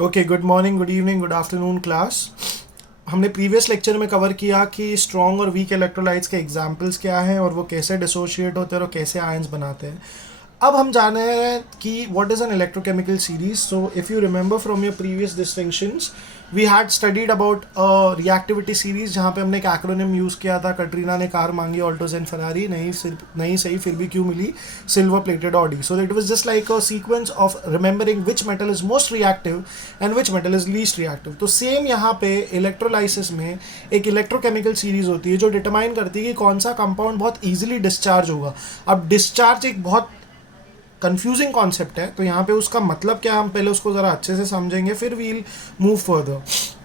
Okay, good morning, good evening, good afternoon class. हमने previous lecture में cover किया कि स्ट्रॉन्ग और वीक इलेक्ट्रोलाइट्स के एग्जांपल्स क्या हैं और वो कैसे डिसोशिएट होते हैं और कैसे आयंस बनाते हैं। अब हम जाने हैं कि what is an electrochemical series. So if you remember from your previous distinctions, we had studied about reactivity series, जहाँ पे हमने एक एक्रोनिम यूज़ किया था। कटरीना ने कार मांगी ऑल्टोज एंड फरारी, नहीं सही फिर भी क्यों मिली सिल्वर प्लेटेड ऑडी। So it was just like a sequence of remembering which metal is most reactive and which metal is least reactive. तो सेम यहाँ पे इलेक्ट्रोलाइसिस में एक इलेक्ट्रोकेमिकल सीरीज होती है जो डिटरमाइन करती है कि कौन सा कंपाउंड बहुत ईजिली डिस्चार्ज होगा। अब डिस्चार्ज एक बहुत कंफ्यूजिंग कॉन्सेप्ट है, तो यहाँ पे उसका मतलब क्या, हम पहले उसको ज़रा अच्छे से समझेंगे, फिर we'll move further.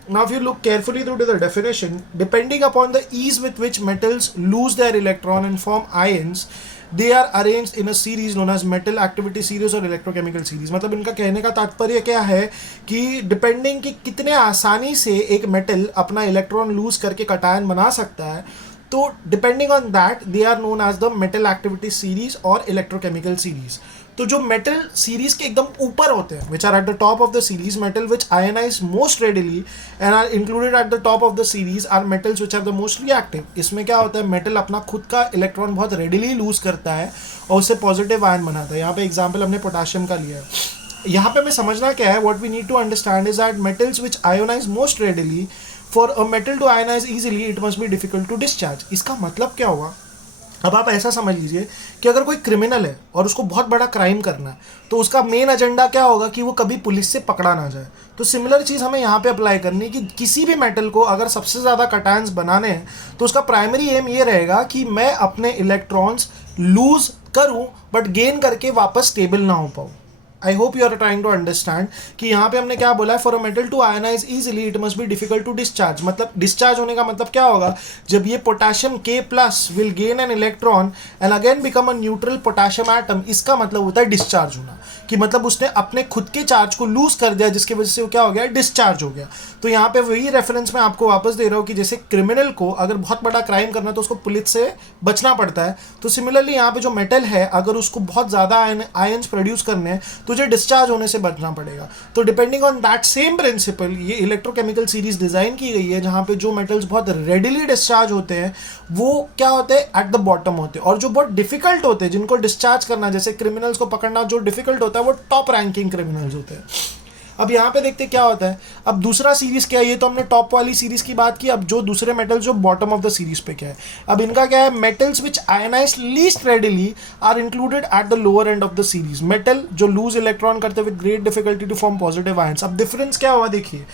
Now, if you look carefully through to the definition, depending upon the ease with which metals lose their electron and form ions, they are arranged in a series known as metal activity series और electrochemical series। मतलब इनका कहने का तात्पर्य क्या है कि depending कि कितने आसानी से एक मेटल अपना इलेक्ट्रॉन लूज करके कटायन बना सकता है, तो depending on that they are known as the metal activity series और इलेक्ट्रोकेमिकल सीरीज। तो जो मेटल सीरीज के एकदम ऊपर होते हैं, which are at the top of the series, metal which ionize most readily and are included at the top of the series are metals which are the most reactive. इसमें क्या होता है, metal अपना खुद का इलेक्ट्रॉन बहुत readily loose करता है और उससे पॉजिटिव आयन बनाता है। यहाँ पे एग्जाम्पल हमने पोटाशियम का लिया है। यहाँ पे हमें समझना क्या है, what we need to understand is that metals which ionize most readily, for a metal to ionize easily it must be difficult to discharge. इसका मतलब क्या हुआ, अब आप ऐसा समझ लीजिए कि अगर कोई क्रिमिनल है और उसको बहुत बड़ा क्राइम करना है, तो उसका मेन एजेंडा क्या होगा कि वो कभी पुलिस से पकड़ा ना जाए। तो सिमिलर चीज़ हमें यहाँ पे अप्लाई करनी है कि किसी भी मेटल को अगर सबसे ज़्यादा कटायंस बनाने हैं, तो उसका प्राइमरी एम ये रहेगा कि मैं अपने इलेक्ट्रॉन्स लूज करूँ बट गेन करके वापस स्टेबल ना हो पाऊँ। I hope you are trying to understand कि यहाँ पे हमने क्या बोला है, for a metal to ionize easily it must be difficult to discharge. मतलब डिस्चार्ज होने का मतलब क्या होगा, जब ये potassium K plus will gain an electron and again become a neutral potassium atom, इसका मतलब होता है डिस्चार्ज होना, कि मतलब उसने अपने खुद के चार्ज को लूज कर दिया, जिसकी वजह से वो क्या हो गया, डिस्चार्ज हो गया। तो यहाँ पे वही रेफरेंस मैं आपको वापस दे रहा हूँ कि जैसे क्रिमिनल को अगर बहुत बड़ा क्राइम करना है तो उसको पुलिस से बचना पड़ता है, तो सिमिलरली यहाँ पे जो मेटल है अगर उसको बहुत ज़्यादा आयंस प्रोड्यूस करने हैं तुझे डिस्चार्ज होने से बचना पड़ेगा। तो depending on that same principle ये इलेक्ट्रोकेमिकल सीरीज डिज़ाइन की गई है, जहाँ पे जो मेटल्स बहुत रेडिली डिस्चार्ज होते हैं वो क्या होते हैं, एट द बॉटम होते हैं, और जो बहुत डिफिकल्ट होते हैं जिनको डिस्चार्ज करना, जैसे क्रिमिनल्स को पकड़ना जो डिफिकल्ट होता है, वो टॉप रैंकिंग क्रिमिनल्स होते हैं। अब यहाँ पे देखते क्या होता है। अब दूसरा सीरीज क्या है, ये तो हमने टॉप वाली सीरीज की बात की। अब जो दूसरे मेटल्स जो बॉटम ऑफ द सीरीज पे क्या है, अब इनका क्या है, metals which ionize least readily are included at the lower end of the series. Metal जो लूज इलेक्ट्रॉन करते with great difficulty to form positive ions. अब डिफरेंस क्या हुआ देखिए,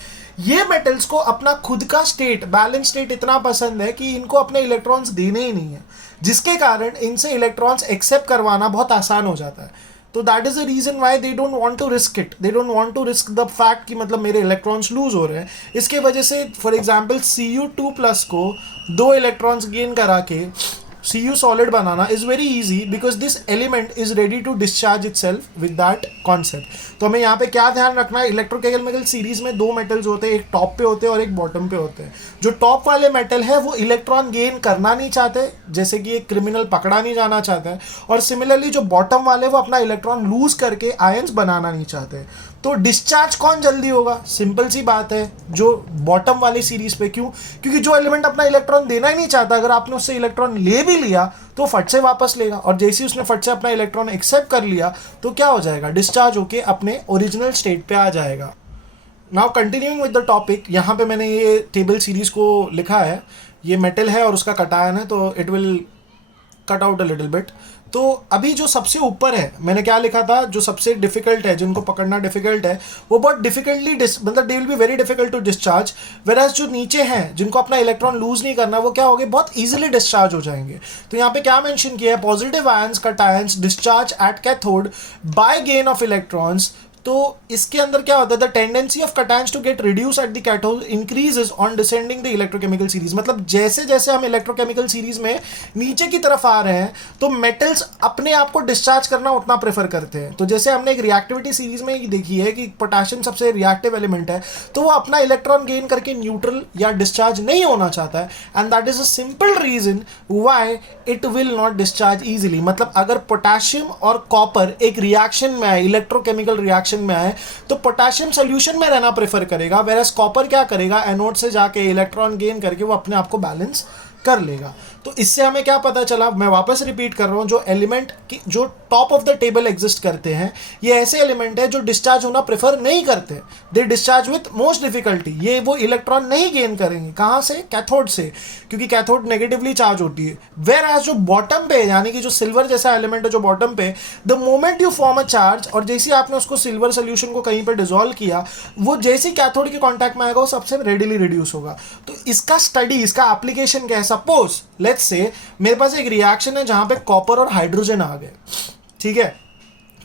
ये मेटल्स को अपना खुद का स्टेट, बैलेंस स्टेट इतना पसंद है कि इनको अपने इलेक्ट्रॉन्स देने ही नहीं है, जिसके कारण इनसे इलेक्ट्रॉन्स एक्सेप्ट करवाना बहुत आसान हो जाता है। तो that is the reason why they don't want to risk it, they don't want to risk the fact कि मतलब मेरे इलेक्ट्रॉन्स लूज हो रहे हैं। इसके वजह से फॉर एग्जांपल Cu2+ को 2 इलेक्ट्रॉन्स गेन करा के Cu solid banana is very easy because this element is ready to discharge itself with that concept। तो हमें यहाँ पे क्या ध्यान रखना है, इलेक्ट्रोकेमिकल सीरीज में 2 मेटल्स होते हैं, एक टॉप पे होते हैं और एक बॉटम पे होते हैं। जो टॉप वाले मेटल है वो इलेक्ट्रॉन गेन करना नहीं चाहते, जैसे कि एक क्रिमिनल पकड़ा नहीं जाना चाहता है, और सिमिलरली जो बॉटम वाले वो अपना इलेक्ट्रॉन लूज करके आयंस बनाना नहीं चाहते। तो डिस्चार्ज कौन जल्दी होगा, सिंपल सी बात है, जो बॉटम वाली सीरीज पे। क्यों, क्योंकि जो एलिमेंट अपना इलेक्ट्रॉन देना ही नहीं चाहता, अगर आपने उससे इलेक्ट्रॉन ले भी लिया तो फट से वापस लेगा, और जैसे ही उसने फट से अपना इलेक्ट्रॉन एक्सेप्ट कर लिया तो क्या हो जाएगा, डिस्चार्ज होके अपने ओरिजिनल स्टेट पे आ जाएगा। Now continuing with the topic, यहाँ पे मैंने ये टेबल सीरीज को लिखा है, ये मेटल है और उसका कटायन है, तो it will cut out a little bit. तो अभी जो सबसे ऊपर है, मैंने क्या लिखा था, जो सबसे डिफिकल्ट है, जिनको पकड़ना डिफिकल्ट है, वो बहुत डिफिकल्टली मतलब they will be very difficult to discharge. वेराज जो नीचे हैं, जिनको अपना इलेक्ट्रॉन लूज नहीं करना, वो क्या होंगे, बहुत इजीली डिस्चार्ज हो जाएंगे। तो यहाँ पे क्या मेंशन किया है, positive ions cations discharge at cathode by gain of electrons. तो इसके अंदर क्या होता है, the tendency of cations to get reduce at the cathode increases on descending the electrochemical series. मतलब जैसे जैसे हम इलेक्ट्रोकेमिकल सीरीज में नीचे की तरफ आ रहे हैं, तो मेटल्स अपने आप को डिस्चार्ज करना उतना प्रेफर करते हैं। तो जैसे हमने एक रिएक्टिविटी सीरीज में देखी है कि पोटेशियम सबसे रिएक्टिव एलिमेंट है, तो वो अपना इलेक्ट्रॉन गेन करके न्यूट्रल या डिस्चार्ज नहीं होना चाहता है, and that is a simple reason why it will not discharge easily. मतलब अगर पोटेशियम और कॉपर एक रिएक्शन में आए, इलेक्ट्रोकेमिकल रिएक्शन रिएक्शन में आए तो पोटेशियम सोल्यूशन में रहना प्रेफर करेगा, वेरएस कॉपर क्या करेगा, एनोड से जाके इलेक्ट्रॉन गेन करके वो अपने आप को बैलेंस कर लेगा। तो इससे हमें क्या पता चला, मैं वापस रिपीट कर रहा हूँ, जो एलिमेंट की जो top of the table exist करते हैं ये ऐसे एलिमेंट है जो डिस्चार्ज होना प्रेफर नहीं करते, दे डिस्चार्ज विथ मोस्ट डिफिकल्टी। ये वो इलेक्ट्रॉन नहीं गेन करेंगे, कहाँ से, कैथोड से, क्योंकि कैथोड नेगेटिवली चार्ज होती है। वेर एज जो बॉटम पे यानी कि जो सिल्वर जैसा एलिमेंट है जो बॉटम पे, the moment you form a charge और जैसे आपने उसको सिल्वर सोल्यूशन को कहीं पर डिजोल्व किया, वो जैसे कैथोड के कॉन्टैक्ट में आएगा वो सबसे रेडिली रिड्यूस होगा। तो इसका स्टडी, इसका एप्लीकेशन क्या है, सपोज लेट्स से मेरे पास एक रिएक्शन है जहां पे कॉपर और हाइड्रोजन आ गए, ठीक है।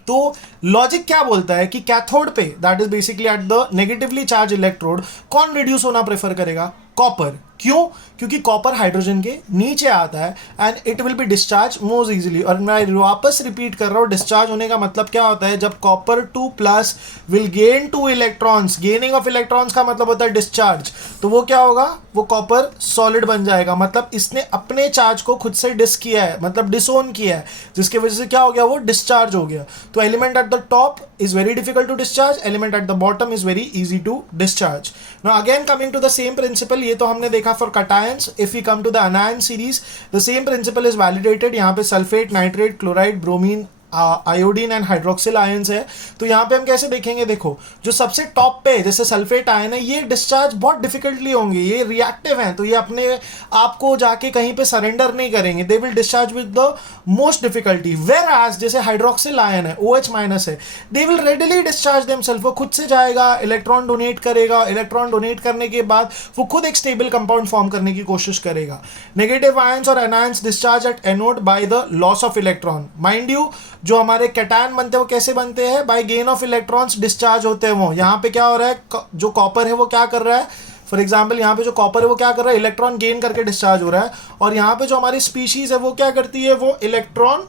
तो लॉजिक क्या बोलता है कि कैथोड पे, that is basically at the negatively charge electrode, कौन रिड्यूस होना प्रेफर करेगा, कॉपर। क्यों, क्योंकि कॉपर हाइड्रोजन के नीचे आता है and it will be discharge most easily. और मैं वापस रिपीट कर रहा हूँ, डिस्चार्ज होने का मतलब क्या होता है, जब copper 2+ will gain 2 electrons, gaining of electrons का मतलब होता है डिस्चार्ज, तो वो क्या होगा, वो कॉपर सॉलिड बन जाएगा, मतलब इसने अपने चार्ज को खुद से डिस किया है, मतलब डिसोन किया है, जिसकी वजह से क्या हो गया, वो डिस्चार्ज हो गया। तो element eight the top is very difficult to discharge, element at the bottom is very easy to discharge. Now again coming to the same principle, ये तो हमने देखा for cations. If we come to the anion series, the same principle is validated. यहाँ पे sulphate, nitrate, chloride, bromine, iodine and hydroxyl ions है। तो यहाँ पे हम कैसे देखेंगे, देखो जो सबसे टॉप पे जैसे सल्फेट आयन है, ये डिस्चार्ज बहुत डिफिकल्टली होंगे, ये रिएक्टिव हैं, तो ये अपने आप को जाके कहीं पे सरेंडर नहीं करेंगे, they will discharge with the most difficulty. Whereas जैसे हाइड्रोक्सिल आयन है, OH- है, they will readily discharge themselves, वो खुद से जाएगा, इलेक्ट्रॉन डोनेट करेगा, इलेक्ट्रॉन डोनेट करने के बाद वो खुद एक स्टेबल कंपाउंड फॉर्म करने की कोशिश करेगा। नेगेटिव आयंस और anions discharge at anode by the loss of electron. Mind you, जो हमारे कैटायन बनते हैं वो कैसे बनते हैं, by gain of electrons discharge होते हैं। वो यहाँ पे क्या हो रहा है, जो कॉपर है वो क्या कर रहा है, फॉर एग्जाम्पल यहाँ पे जो कॉपर है वो क्या कर रहा है, इलेक्ट्रॉन गेन करके डिस्चार्ज हो रहा है। और यहाँ पे जो हमारी स्पीशीज है वो क्या करती है, वो इलेक्ट्रॉन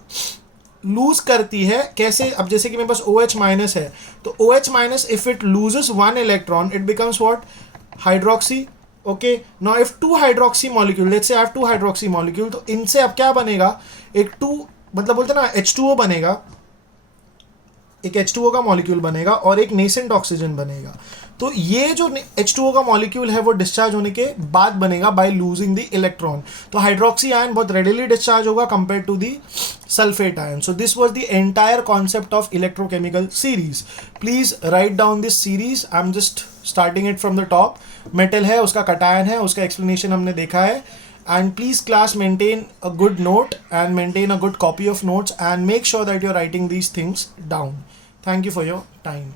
लूज करती है। कैसे, अब जैसे कि मेरे पास OH- है, तो OH- if it loses 1 electron it becomes what, hydroxy. Okay, now if 2 hydroxy molecule, let's say I have 2 hydroxy molecule, तो इनसे अब क्या बनेगा, एक 2 मतलब बोलते हैं ना H2O बनेगा, एक H2O का मॉलिक्यूल बनेगा और एक नेसेंट ऑक्सीजन बनेगा। तो ये जो H2O का मॉलिक्यूल है वो डिस्चार्ज होने के बाद बनेगा बाय लूजिंग द इलेक्ट्रॉन। तो हाइड्रोक्सी आयन बहुत रेडिली डिस्चार्ज होगा compare to the sulphate ion. So this was the entire concept of electrochemical series. Please write down this series, I am just starting it from the top. Metal है, उसका cation है, उसका explanation हमने देखा है। And please class maintain a good note and maintain a good copy of notes and make sure that you're writing these things down. Thank you for your time.